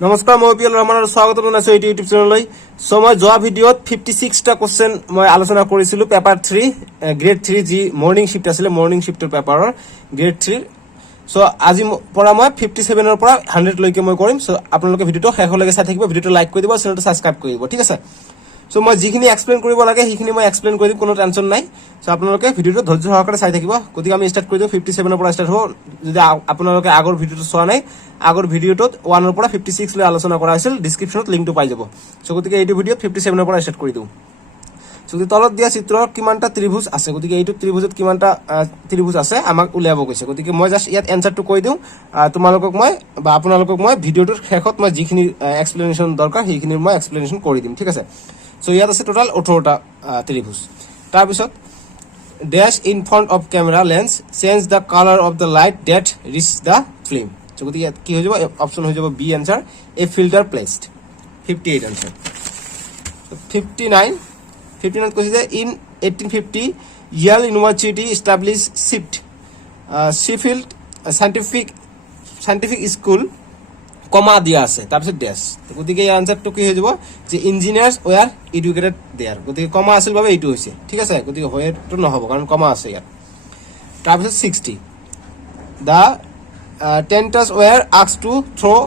নমস্কাৰ মই পিএল ৰহমানৰ স্বাগত জনাইছো এই ইউটিউব চেনেললৈ সো মই যোৱা ভিডিঅত 56 টা কোশ্চেন মই আলোচনা কৰিছিলো paper 3 grade 3 G morning shift আছিল মৰ্নিং শিফটৰ পেপাৰৰ গ্ৰেড 3 সো আজি পৰা মই 57 ৰ পৰা 100 লৈকে মই কৰিম সো আপোনালোকে ভিডিঅটো শেষলৈকে চাই থাকিব ভিডিঅটো লাইক কৰি দিব চেনেলটো সাবস্ক্ৰাইব কৰি দিব ঠিক আছে সো মই যিখিনি এক্সপ্লেইন কৰিব লাগে সেইখিনি মই এক্সপ্লেইন কৰি দিম কোনো টেনচন নাই সো আপোনালোকে ভিডিঅটো ধৈৰ্য সহকাৰে চাই থাকিব গতিকে আমি স্টাৰ্ট কৰি দিও 57 ৰ পৰা স্টাৰ্ট হ'ব যদি আপোনালোকে আগৰ ভিডিঅটো চোৱা নাই আগৰ ভিডিঅটোত 1 ৰ পৰা 56 লৈ আলোচনা কৰা হৈছিল ডেসক্ৰিপচনত লিংকটো পাই যাব সো গতিকে এইটো ভিডিঅত 57 ৰ পৰা স্টাৰ্ট কৰি দিও সো তলত দিয়া চিত্ৰৰ কিমানটা ত্ৰিভুজ আছে গতিকে এইটো ত্ৰিভুজত কিমানটা ত্ৰিভুজ আছে আমাক উলিয়াব কৈছে গতিকে মই জাস্ট ইয়াত এনসাৰটো কৈ দিও তোমালোকক মই বা আপোনালোকক মই ভিডিঅটোৰ শেষত মই যিখিনি এক্সপ্লেনেশন দৰকাৰ সেইখিনি মই এক্সপ্লেনেশন কৰি দিম ঠিক আছে সো ইয়াত আছে টোটাল 18টা ত্ৰিভুজ তাৰ পিছত dash in front of camera lens change the color of the light that reach the flame so গতি ইয়াত কি হৈ যাব অপচন হৈ যাব B answer a filter placed 58 answer 59 কৈছে যে in 1850 Yale University established Sheffield scientific school কমা দিয়া আছে তাৰপিছত ড্যাশ গতিকে এই আনসারটো কি হৈ যাব যে ইঞ্জিনিয়ার্স ওয়ার এডুকেটেড দেয়ার গতিকে কমা আছিল বাবে এইটো হৈছে ঠিক আছে গতিকে হয়টো নহব কাৰণ কমা আছে ইয়াত তাৰপিছত 60 the tenters were asked to throw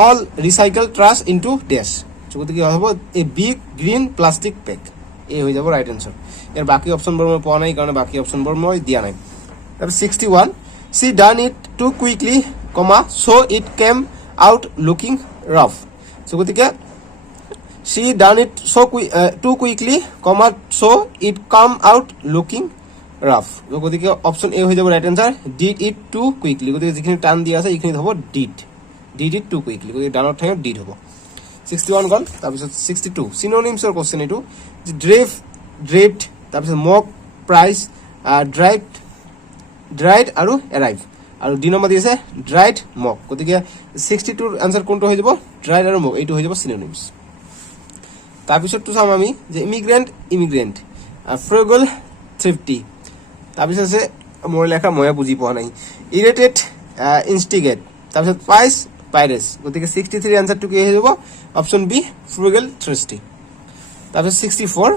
all recycled trash into dash গতিকে হ'ব a big green plastic bag এই হৈ যাব রাইট আনসার এর বাকি অপশনবোৰ মই পোৱা নাই কাৰণ বাকি অপশনবোৰ মই দিয়া নাই তাৰপিছত 61 she done it too quickly comma so it came out looking rough so gotike she done it so too quickly comma so it come out looking rough so gotike option a hoy jabo right answer did it too quickly gotike jekhini tan dia ase ekhini hobo did it too quickly gotike danor thai did hobo 61 gol tar bisot 62 synonyms or question etu draped tar bisot mock price dried aru arrive আৰু D number দিছে dried মক গতিকে 62 ৰ answer কোনটো হৈ যাব dried আৰু মক এইটো হৈ যাব সিনোনিমস তাৰ পিছত তো চাম আমি যে ইমিগ্ৰেন্ট ফ্ৰুগল থ্ৰিফটি তাৰ পিছত আছে মোৰ লেখা মই বুজি পোৱা নাই ইৰিটেট ইনষ্টিগেট তাৰ পিছত পাইৰেস গতিকে 63 আনসাৰটো কি হৈ যাব অপশন বি ফ্ৰুগল থ্ৰিফটি তাৰ পিছত 64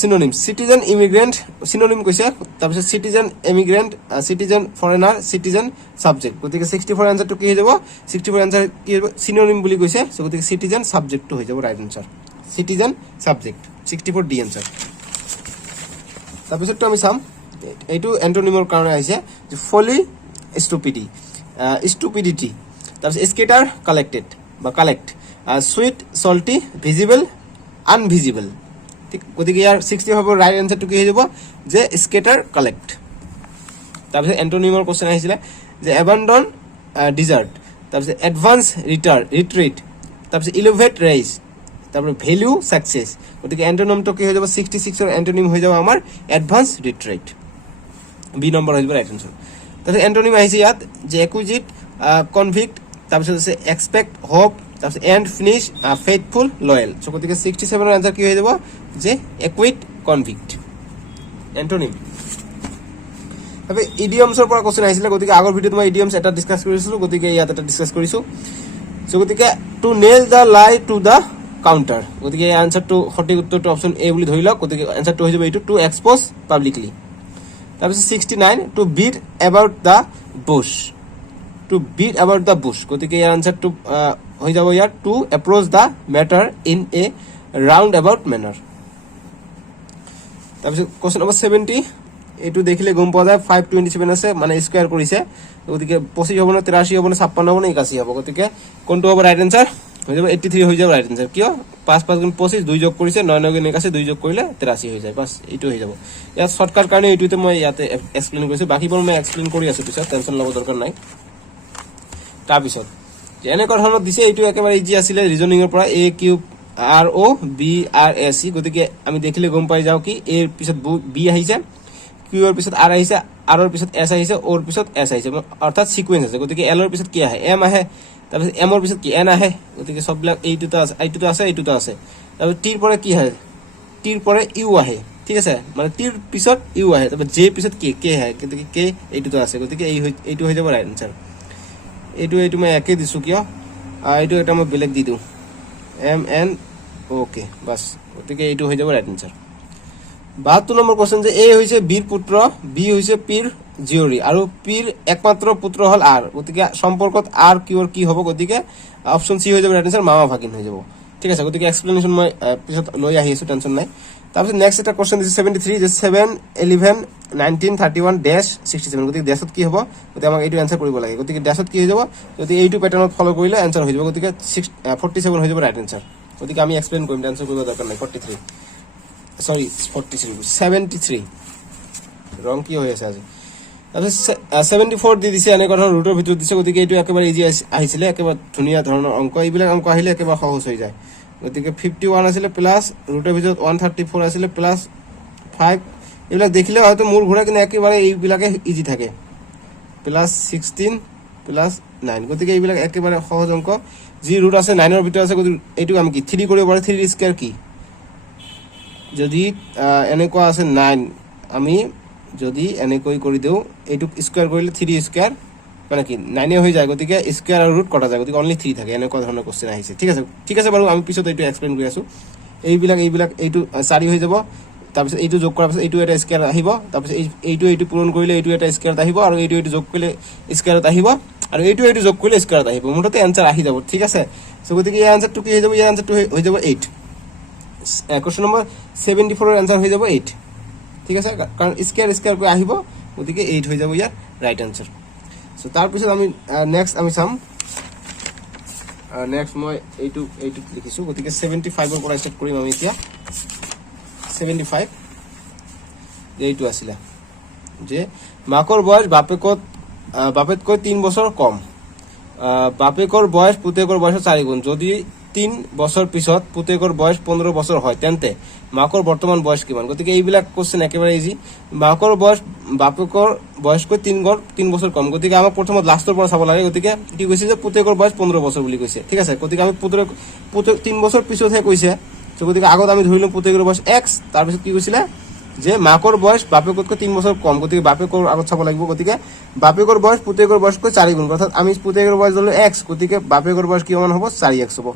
synonyms citizen immigrant synonym কৈছে তাৰপিছত citizen immigrant citizen foreigner citizen subject গতিকে 64 আনসার তো কি হৈ যাব 64 আনসার কি হ'ব synonym বুলি কৈছে সো গতিকে citizen subject তো হৈ যাব right answer citizen subject 64 D answer তাৰপিছত তো আমি চাম এইটো এন্টোনিমৰ কাৰণে আহিছে যে folly stupidity তাৰপিছত scatter collected বা collect sweet salty visible unvisible গতিকে ইয়াৰ 60 হ'ব ৰাইট আনসাৰ তো কি হৈ যাব যে স্কেটাৰ কালেক্ট তাৰপিছত এন্টোনিমৰ কোশ্চেন আহিছিল যে অ্যাবান্ডন ডিজাৰ্ট তাৰপিছত অ্যাডভান্স ৰিট্ৰিট তাৰপিছত ইলোভেট ৰেইজ তাৰপিছত ভ্যালু সাকসেস গতিকে এন্টোনিম তো কি হৈ যাব 66 ৰ এন্টোনিম হৈ যাব আমাৰ অ্যাডভান্স ৰিট্ৰিট বি নম্বৰ হৈ যাব ৰাইট আনসাৰ তাৰপিছত এন্টোনিম আহিছে ইয়াত যে একুইজিট কনভিক্ট তাৰপিছত আছে এক্সপেক্ট হোপ তাৰপিছত end finish faithful loyal so গতিকে 67 ৰ আনসাৰ কি হৈ যাব যে একুইট কনভিক্ট এন্টোনিম তবে ইডিয়মছৰ পৰা কোশ্চেন আহিছিল গতিকে আগৰ ভিডিঅত মই ইডিয়মছ এটা ডিসকাস কৰিছিলো গতিকে ইয়াত এটা ডিসকাস কৰিছো সো গতিকে টু নেল দা লাই টু দা কাউন্টাৰ গতিকে এই আনসাৰটো সঠিক উত্তৰটো অপশন এ বুলি ধৰি লওক গতিকে আনসাৰটো হৈ যাব এইটো টু এক্সপোজ পাবলিকলি তাৰপিছত 69 to beat about the bush গতিকে এই আনসাৰটো হৈ যাব ইয়াৰ to approach the matter in a roundabout manner তাৰপিছত কোশ্চেন নম্বৰ 70 এইটো দেখিলে গম পোৱা যায় 527 আছে মানে স্কয়াৰ কৰিছে গতিকে 25 হ'ব না 83 হ'ব না 56 হ'ব না 81 হ'ব গতিকে কোনটো হ'ব ৰাইট আনসাৰ হৈ যাব 83 হৈ যাব ৰাইট আনসাৰ কিয় 5 5 গুণ 25 2 যোগ কৰিছে 9 9 গুণ 81 2 যোগ কৰিলে 83 হৈ যায় বাস এইটো হৈ যাব ইয়াত শৰ্টকাট কাৰণে এইটোতে মই ইয়াতে এক্সপ্লেইন কৰিছো বাকিবোৰ মই এক্সপ্লেইন কৰি আছো পিছত টেনচন ল'ব দৰকাৰ নাই তাৰপিছত এনেকুৱা ধৰণৰ দিছে এইটো একেবাৰে ইজি আছিল ৰিজনিংৰ পৰা a cube r o b r s e গতিকে আমি দেখিলে গম পাই যাও কি a এর পিছত b আহিছে q এর পিছত r আহিছে r এর পিছত s আহিছে o এর পিছত s আহিছে অর্থাৎ সিকোয়েন্স আছে গতিকে l এর পিছত কি আহে m আহে তাৰপিছত m এর পিছত কি n আহে গতিকে সববিলাক এইটোতে আছে এইটোতে আছে তাৰপিছত t এর পরে কি আহে t এর পরে u আহে ঠিক আছে মানে t এর পিছত u আহে তাৰপিছত j এর পিছত k আহে গতিকে k এইটোতে আছে গতিকে এইটো হৈ যাব রাইট আনসার এইটো মই একে দিছো কিয় এইটো এটা মই বেলেগ দি দিওঁ MN ওকে বাস গতিকে এইটো হৈ যাব ৰাইট আনসাৰ 72 নম্বৰ কোশ্চেন যে এ হৈছে বিৰ পুত্ৰ বি হৈছে পিৰ জীয়ৰী আৰু পিৰ একমাত্ৰ পুত্ৰ হল আৰ গতিকে সম্পৰ্কত আৰ কিউৰ কি হ'ব গতিকে অপচন সি হৈ যাব ৰাইট আনসাৰ মামা ভাগিন হৈ যাব ঠিক আছে গতিকে এক্সপ্লেনেশন মই পিছত লৈ আহি আছো টেনশন নাই তাৰপিছত নেক্সট এটা কোশ্চেন দিছে 73 যে 7 11 19 31 ড্যাশ 67 গতিকে ড্যাশত কি হ'ব গতিকে আমাক এইটো আনসাৰ কৰিব লাগে গতিকে ড্যাশত কি হৈ যাব যদি এইটো প্যাটাৰ্নত ফলো কৰিলে আনসাৰ হৈ যাব গতিকে 47 হৈ যাব ৰাইট আনসাৰ গতিকে আমি এক্সপ্লেইন কৰিম আনসাৰ কৰিব দৰকাৰ নাই 43 সৰি 73 ৰং কি হৈ আছে আজি তাৰপিছত 74 দি দিছে এনে কথা ৰুটৰ ভিতৰত দিছে গতিকে এইটো একেবাৰে ইজি আহিছিলে একেবাৰে ধুনীয়া ধৰণৰ অংক এইবিলাক অংক আহিলে একেবাৰে সহজ হৈ যায় গতিকে 51 আছিল প্লাস ৰুটৰ ভিতৰত 134 আছিল প্লাস 5 এইবিলাক দেখিলে হয়তো মূৰ ঘূৰা কিনে একেবাৰে এইবিলাকে ইজি থাকে প্লাস 16 প্লাস 9 গতিকে এইবিলাক একেবাৰে সহজ অংক যি ৰুট আছে 9 ৰ ভিতৰত আছে গতিকে এইটো আমি কি 3 কৰিব পাৰো 3 স্কয়াৰ কি যদি এনেকুৱা আছে 9 আমি যদি এনেকৈ কৰি দেও এইটো স্কয়াৰ কৰিলে 3 স্কয়াৰ মানে কি 9 হৈ যায় গতিকে স্কয়াৰ আৰু ৰুট কটা যায় গতিকে অনলি 3 থাকে এনেকুৱা ধৰণৰ কোশ্চেন আহিছে ঠিক আছে বাৰু আমি পিছত এইটো এক্সপ্লেইন কৰি আছো এইবিলাক এইটো 4 হৈ যাব তাৰপিছত এইটো যোগ কৰাৰ পিছত এইটো এটা স্কয়াৰ আহিব তাৰপিছত এইটো পূৰণ কৰিলে এইটো এটা স্কয়াৰত আহিব আৰু এইটো যোগ কৰিলে স্কয়াৰত আহিব আৰু এইটো যোগ কৰিলে স্কয়াৰত আহিব মুঠতে আনসাৰ আহি যাব ঠিক আছে সো গতিকে এই আনসাৰটো কি হৈ যাব এই আনসাৰটো হৈ যাব 8 কোশ্চেন নম্বৰ 74 এৰ आंसर হৈ যাব 8 ঠিক আছে কাৰণ স্কয়াৰ কই আহিব ওদিকে 8 হৈ যাব ইয়াৰ ৰাইট आंसर সো তাৰ পিছত আমি নেক্সট আমি চাম নেক্সট মই এইটো লিখিছো গতিকে 75 এর পৰা স্টাৰ্ট কৰিম আমি এতিয়া 75 এইটো আছিল যে মাকৰ বয়স বাপেতকৈ 3 বছৰ কম বাপেকৰ বয়স পুতেকৰ বয়স 4 গুণ যদি 3 বছৰ পিছত পুতেকৰ বয়স 15 বছৰ হয় তেন্তে মাকৰ বৰ্তমান বয়স কিমান গতিকে এইবিলাক কোশ্চেন একেবাৰে ইজি মাকৰ বয়স বাপেকৰ বয়সকৈ 3 বছৰ কম গতিকে আমাক প্ৰথমত লাষ্টৰ পৰা চাব লাগে গতিকে কি কৈছে যে পুতেকৰ বয়স 15 বছৰ বুলি কৈছে ঠিক আছে গতিকে আমি পুতেক 3 বছৰ পিছতহে কৈছে তো গতিকে আগত আমি ধৰিলো পুতেকৰ বয়স x তাৰ পিছত কি কৈছিল যে মাকৰ বয়স বাপেকতকৈ 3 বছৰ কম গতিকে বাপেকৰ আগত চাব লাগিব গতিকে বাপেকৰ বয়স পুতেকৰ বয়সকৈ 4 গুণ অৰ্থাৎ আমি পুতেকৰ বয়স ধৰিলো x গতিকে বাপেকৰ বয়স কিমান হ'ব 4x হ'ব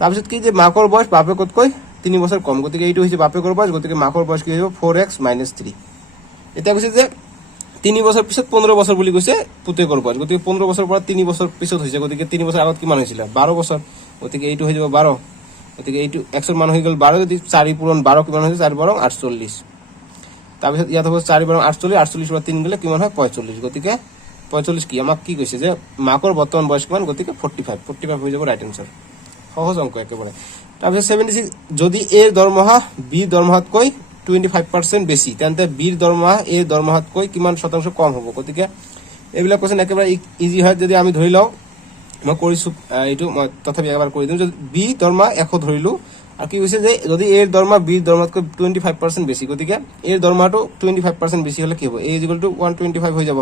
তাৰপিছত কি যে মাকৰ বয়স বাপেকতকৈ 3 বছৰ কম গতিকে এইটো হৈছে বাপেকৰ বয়স গতিকে মাকৰ বয়স কি হ'ব 4x - 3 এটা কৈছে যে 3 বছৰ পিছত 15 বছৰ বুলি কৈছে পুতেকৰ বয়স গতিকে 15 বছৰ পৰা 3 বছৰ পিছত হৈছে গতিকে 3 বছৰ আগত কিমান হৈছিল 12 বছৰ গতিকে এইটো হৈ যাব 12 গতিকে এইটো x ৰ মান হৈ গল 12 যদি 4 পূৰণ 12 কিমান হৈছে 4 12 48 তাৰপিছত ইয়াত হ'ব 4 12 48 48 পৰা 3 গলে কিমান হয় 45 গতিকে 45 কি আমাক কি কৈছে যে মাকৰ বৰ্তমান বয়স কিমান গতিকে 45 হৈ যাব ৰাইট আনসাৰ সহজ অংক একেবাৰে তাৰপিছত 76 যদি এ দৰমহা বি দৰমহাতকৈ 25% বেছি তেন্তে বি দৰমহা এ দৰমহাতকৈ কিমান শতাংশ কম হ'ব গতিকে এইবিলাক কোশ্চেন একেবাৰে ইজি হয় যদি আমি ধৰি লও মই কৰিছো এইটো মই তথাপি এবাৰ কৰি দিম যদি বি দৰমহা 100 ধৰিলো আৰু কি হৈছে যে যদি এ দৰমহা বি দৰমহাতকৈ 25% বেছি গতিকে এ দৰমহাটো 25% বেছি হলে কি হ'ব a = 125 হৈ যাব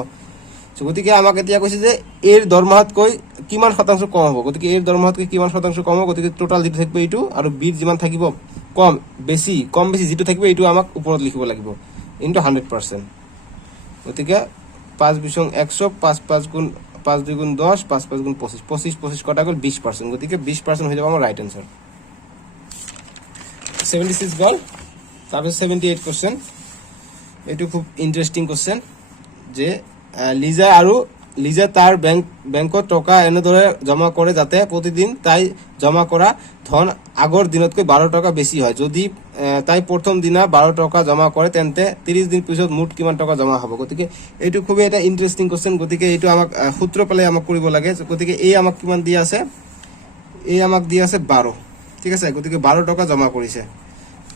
গতিকে আমাক এতিয়া কৈছে যে এর দৰমহাতকৈ কিমান শতাংশ কম হ'ব গতিকে এৰ দৰমহাতকৈ কিমান শতাংশ কম হ'ব গতিকে টোটাল যেটো থাকিব এইটো আৰু বিৰ যিমান থাকিব কম বেছি যেটো থাকিব এইটো আমাক ওপৰত লিখিব লাগিব ইনটু 100% গতিকে 5 বিসং 100 5 5 গুণ 5 2 গুণ 10 5 5 গুণ 25 25 কটা গল 20% গতিকে 20% হৈ যাব আমাৰ ৰাইট আনসাৰ 76 গল তাৰপৰ 78 কোশ্চেন এইটো খুব ইন্টাৰেস্টিং কোশ্চেন যে লিজা তাৰ বেংকত টকা এনেদৰে জমা কৰে যাতে প্ৰতিদিন তাই জমা কৰা ধন আগৰ দিনতকৈ 12 টকা বেছি হয় যদি তাই প্ৰথম দিনা 12 টকা জমা কৰে তেন্তে 30 দিন পিছত মুঠ কিমান টকা জমা হ'ব গতিকে এইটো খুব এটা ইন্টারেস্টিং কোশ্চেন গতিকে এইটো আমাক সূত্ৰ পালে আমাক কৰিব লাগে গতিকে এই আমাক কিমান দিয়া আছে এই আমাক দিয়া আছে 12 ঠিক আছে গতিকে 12 টকা জমা কৰিছে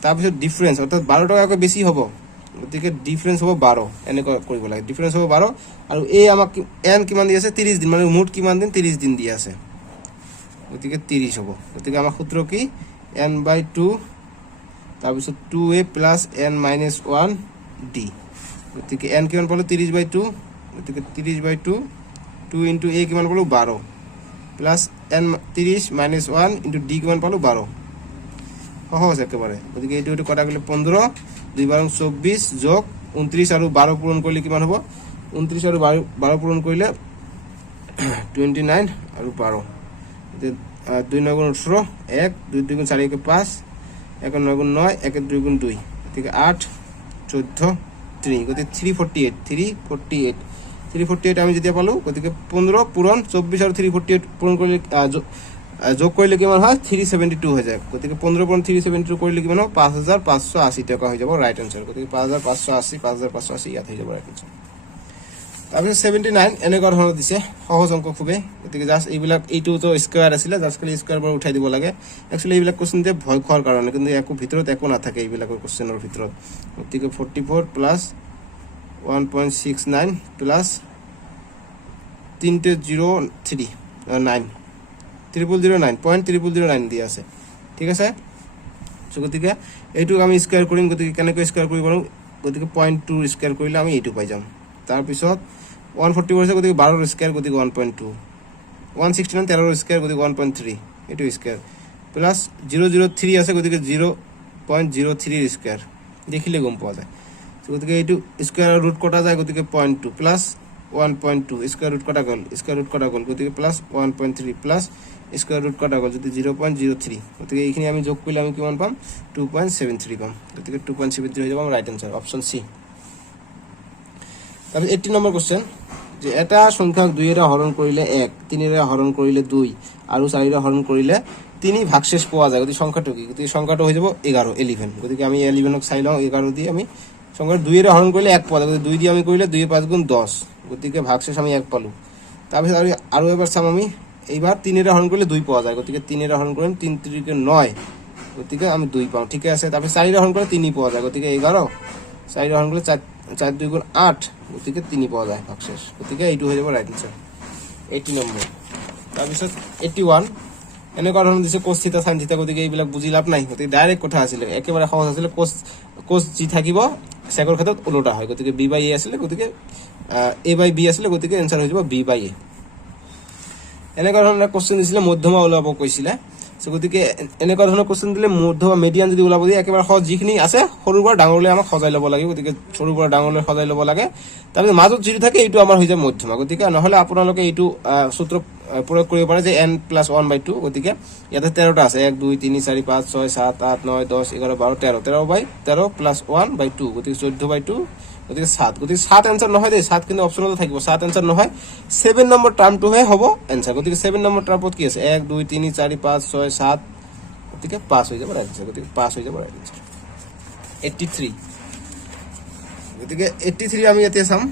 তাৰ পিছত ডিফাৰেন্স অৰ্থাৎ 12 টকাকৈ বেছি হ'ব গতিকে ডিফাৰেন্স হ'ব 12 এনেকৈ কৰিব লাগে ডিফাৰেন্স হ'ব 12 আৰু এই আমাক n কিমান দি আছে 30 দিন মানে মুঠ কিমান দিন 30 দিন দি আছে গতিকে 30 হ'ব গতিকে আমাৰ সূত্ৰ কি n/2 তাৰ পিছত 2a + n - 1 d গতিকে n কিমান পালো 30/2 গতিকে 30/2 2 * a কিমান পালো 12 + n 30 - 1 * d কিমান পালো 12 সহজ একেবাৰে গতিকে এইটো কটা গলে 15 2 * 24 যোগ 29 আৰু 12 পূৰণ কৰিলে কিমান হ'ব 29 আৰু 12 পূৰণ কৰিলে 29 আৰু 12 2 9 গুণ 18 1 2 2 গুণ 4 1 5 1 9 গুণ 9 1 2 গুণ 2 গতিকে 8 14 3 গতিকে 348 আমি যেতিয়া পালো গতিকে 15 পূরণ 24 আর 348 পূরণ করলে যোগ করলে কিমান হয় 372 হয়ে যায় গতিকে 15 পূরণ 372 করলে কিমান হবে 5580 টাকা হয়ে যাব রাইট आंसर গতিকে 5580 ইয়াত হয়ে যাব রাইট आंसर তারপর 79 এনেকুৱা ধৰণৰ দিছে সহজ অংক খুবে গতিকে জাস্ট এইবিলাক এইটো তো স্কয়াৰ আছিল জাস্ট খালি স্কয়াৰ বৰ উঠাই দিব লাগে एक्चुअली এইবিলাক কোশ্চেন দিয়ে ভয় খোৱাৰ কাৰণে কিন্তু একো ভিতৰত একো নাথাকে এইবিলাকৰ কোশ্চেনৰ ভিতৰত গতিকে 44 প্লাস 1.69 প্লাস 3.03 0.0009 দিয়া আছে ঠিক আছে সো গতিকে এইটো আমি স্কয়ার কৰিম গতিকে কেনেকৈ স্কয়াৰ কৰিব পাৰো গতিকে 0.2 স্কয়াৰ কৰিলে আমি এইটো পাই যাম তাৰ পিছত 140 আছে গতিকে 12 এর স্কয়ার গতিকে 1.2 169 13 এর স্কয়ার গতিকে 1.3 এটো স্কয়ার প্লাস 003 আছে গতিকে 0.03 এর স্কয়ার দেখিলে গম পাওয়া যায় তো গতিকে এইটো স্কয়ার রুট কটা যায় গতিকে 0.2 প্লাস 1.2 স্কয়ার রুট কটা গল গতিকে প্লাস 1.3 প্লাস স্কয়ার রুট কটা গল যদি 0.03 গতিকে এইখিনি আমি যোগ কৰিলে আমি কিমান পাম 2.73 পাম গতিকে 2.73 হৈ যাব ৰাইট आंसर অপশন সি তাহলে 80 নম্বর কোশ্চেন যে এটা সংখ্যাক 2 এর হরণ করিলে 1 3 এর হরণ করিলে 2 আর 4 এর হরণ করিলে 3 ভাগশেষ পাওয়া যায় গতি সংখ্যাটা কি গতি সংখ্যাটা হয়ে যাব 11 গতিকে আমি 11 ক চাইলাম 11 দিয়ে আমি সংখ্যা 2 এর হরণ করিলে 1 পাওয়া যায় গতি 2 দিয়ে আমি করিলে 2 5 গুণ 10 গতিকে ভাগশেষ আমি 1 পালু তারপর আর এবার চাম আমি এইবার 3 এর হরণ করিলে 2 পাওয়া যায় গতিকে 3 এর হরণ করিম 3 3 কে 9 গতিকে আমি 2 পাও ঠিক আছে তারপর 4 এর হরণ করে 3 পাওয়া যায় গতিকে 11 4 এর হরণ করলে 4 2 গুণ 8 গতিকে 3 পাওয়া যায় ভাগশেষ গতিকে এইটো হৈ যাব ৰাইট आंसर 80 নম্বৰ তাৰপিছত 81 এনেকুৱা ধৰণৰ দিছে cos থিটা sin থিটা গতিকে এইবিলাক বুজি লাভ নাই গতিকে ডাইৰেক্ট কথা আছিল একেবাৰে সহজ আছিল cos জি থাকিব সেকৰ ক্ষেত্ৰত উল্টা হয় গতিকে b বাই a আছিল গতিকে a বাই b আছিল গতিকে आंसर হৈ যাব b বাই a এনেকুৱা ধৰণৰ কোশ্চেন দিছিলে মধ্যমা ওলাব কৈছিলে সো গতিকে এনেকুৱা ধৰণৰ কোশ্চেন দিলে মধ্যমা মিডিয়ান যদি ওলাব দিয়ে একেবাৰে সহজ যিখিনি আছে সৰুৰ পৰা ডাঙৰলৈ আমাক সজাই ল'ব লাগে গতিকে সৰুৰ পৰা ডাঙৰলৈ সজাই ল'ব লাগে তাৰপিছত মাজত যিটো থাকে এইটো আমাৰ হৈ যায় মধ্যমা গতিকে নহলে আপোনালোকে এইটো সূত্ৰ প্ৰয়োগ কৰিব পাৰে যে n + 1/2 গতিকে ইয়াতে 13টা আছে 1 2 3 4 5 6 7 8 9 10 11 12 13 13/13 + 1/2 গতিকে 14/2 গতিকে 7 গতিকে 7 आंसर নহয় দে 7 কিন্তু অপচনতে থাকিব 7 आंसर নহয় 7 নম্বৰ টাৰ্মটো হে হ'ব आंसर গতিকে 7 নম্বৰ টার্মত কি আছে 1 2 3 4 5 6 7 গতিকে 5 হৈ যাব রাইট आंसर গতিকে 5 হৈ যাব রাইট आंसर 83 গতিকে 83 আমি ইয়াতে চাম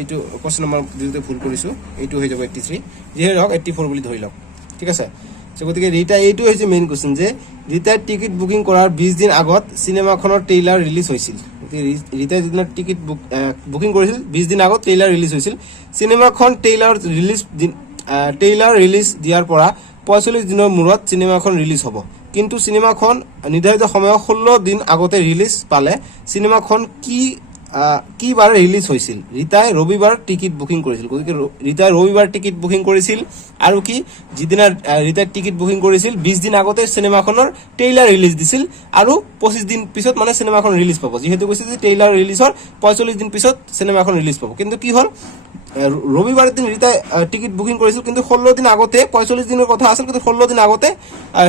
এইটো কোশ্চেন নম্বৰ দিতে ভুল কৰিছো এইটো হৈ যাব 83 যেহে হক 84 বুলি ধৰি লওক ঠিক আছে সো গতিকে ৰিটা এইটো হৈছে মেইন কোশ্চেন যে ৰিটাৰ টিকেট বুকিং কৰাৰ 20 দিন আগত সিনেমাখনৰ ট্ৰেইলাৰ ৰিলিজ হৈছিল ৰিটাৰ দিনৰ টিকেট বুকিং কৰিছিল 20 দিন আগত ট্ৰেইলাৰ ৰিলিজ হৈছিল সিনেমাখন ট্ৰেইলাৰ ৰিলিজ দিয়াৰ পৰা 45 দিনৰ মূৰত সিনেমাখন ৰিলিজ হ'ব কিন্তু সিনেমাখন নিৰ্ধাৰিত সময়ত 16 দিন আগতে ৰিলিজ পালে সিনেমাখন কি বাৰে ৰিলিজ হৈছিল ৰিতাই ৰবিবাৰ টিকেট বুকিং কৰিছিল গতিকে ৰিতাই ৰবিবাৰ টিকেট বুকিং কৰিছিল আৰু কি যিদিনা ৰিতাই টিকেট বুকিং কৰিছিল 20 দিন আগতে সিনেমাখনৰ ট্ৰেইলাৰ ৰিলিজ দিছিল আৰু 25 দিন পিছত মানে সিনেমাখন ৰিলিজ পাব যেহেতু কৈছে যে ট্ৰেইলাৰ ৰিলিজৰ 45 দিন পিছত সিনেমাখন ৰিলিজ পাব কিন্তু কি হল রবিবার দিন রিতা টিকিট বুকিং করেছিল কিন্তু 16 দিন আগতে 45 দিনের কথা আছিল কিন্তু 16 দিন আগতে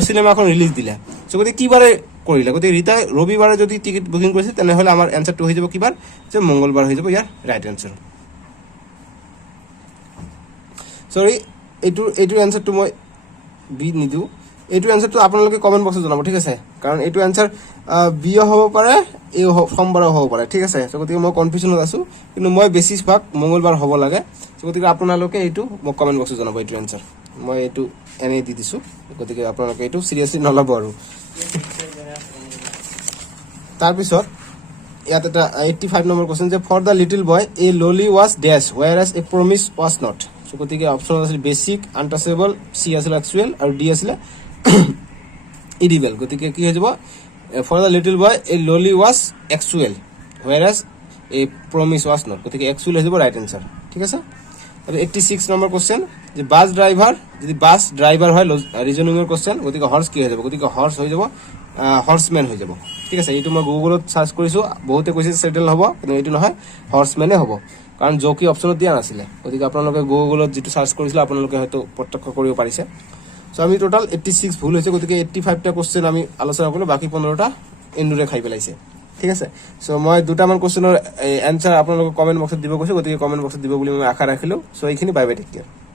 সিনেমাখন রিলিজ দিলা সো গতি কিবারে করিলা গতি রিতা রবিবারে যদি টিকিট বুকিং করেছিল তেনে হলে আমার आंसरটো হৈ যাব কিবাৰ যে মঙ্গলবাৰ হৈ যাব ইয়াৰ রাইট आंसर সরি এইটো आंसरটো মই বি নিদু এইটো आंसरটো আপোনালোকে কমেন্ট বক্সত জনাব ঠিক আছে কাৰণ এইটো आंसर বি হ'ব পাৰে এই সোমবাৰ হ'ব পাৰে ঠিক আছে সো গতিকে মই কনফিউজনত আছো কিন্তু মই বেছিস ভাগ মঙ্গলবার হ'ব লাগে সো গতিকে আপোনালোকে এইটো মই কমেন্ট বক্সত জনাব এইটো आंसर মই এইটো এনে দি দিছো গতিকে আপোনালোকে এইটো সিৰিয়াসলি নলব আৰু তাৰ পিছত ইয়াত এটা 85 নম্বৰ কোশ্চেন যে ফৰ দা লিটল বয় এ ললি was dash whereas a promise was not so গতিকে অপচন আছিল বেসিক আনটাচেবল সি আছিল অ্যাকচুয়াল আৰু ডি আছিল ইডিবল গতিকে কি হৈ যাব for the little boy a lolly was actual whereas a promise was not গতিকে actual হৈ যাব রাইট आंसर ঠিক আছে আৰু 86 নম্বৰ কোশ্চেন যে বাস ড্রাইভার যদি বাস ড্রাইভার হয় রিজনিং এর কোশ্চেন গতিকে হর্স কি হৈ যাব গতিকে হর্স হৈ যাব হর্সম্যান হৈ যাব ঠিক আছে এইটো মই গুগলত সার্চ কৰিছো বহুতে কৈছে সেটেল হ'ব কিন্তু এইটো নহয় হৰ্সম্যানে হ'ব কাৰণ জকি অপশ্যনত দিয়া নাছিলে গতিকে আপোনালোকে গুগলত যিটো সাৰ্চ কৰিছিল আপোনালোকে হয়তো প্ৰত্যক্ষ কৰিব পাৰিছে সো আমি টোটাল 86 ভুল হৈছে গতিকে 85 টা কোশ্চেন আমি আলোচনা কৰিলো বাকি 15টা এন্ডুৰে খাই পেলাইছে ঠিক আছে সো মই দুটামান কোশ্চেনৰ এনসাৰ আপোনালোকে কমেন্ট বক্সত দিব কৈছো গতিকে কমেন্ট বক্সত দিব বুলি মই আশা ৰাখিলো সো এইখিনি বাই বাই টেক কেয়াৰ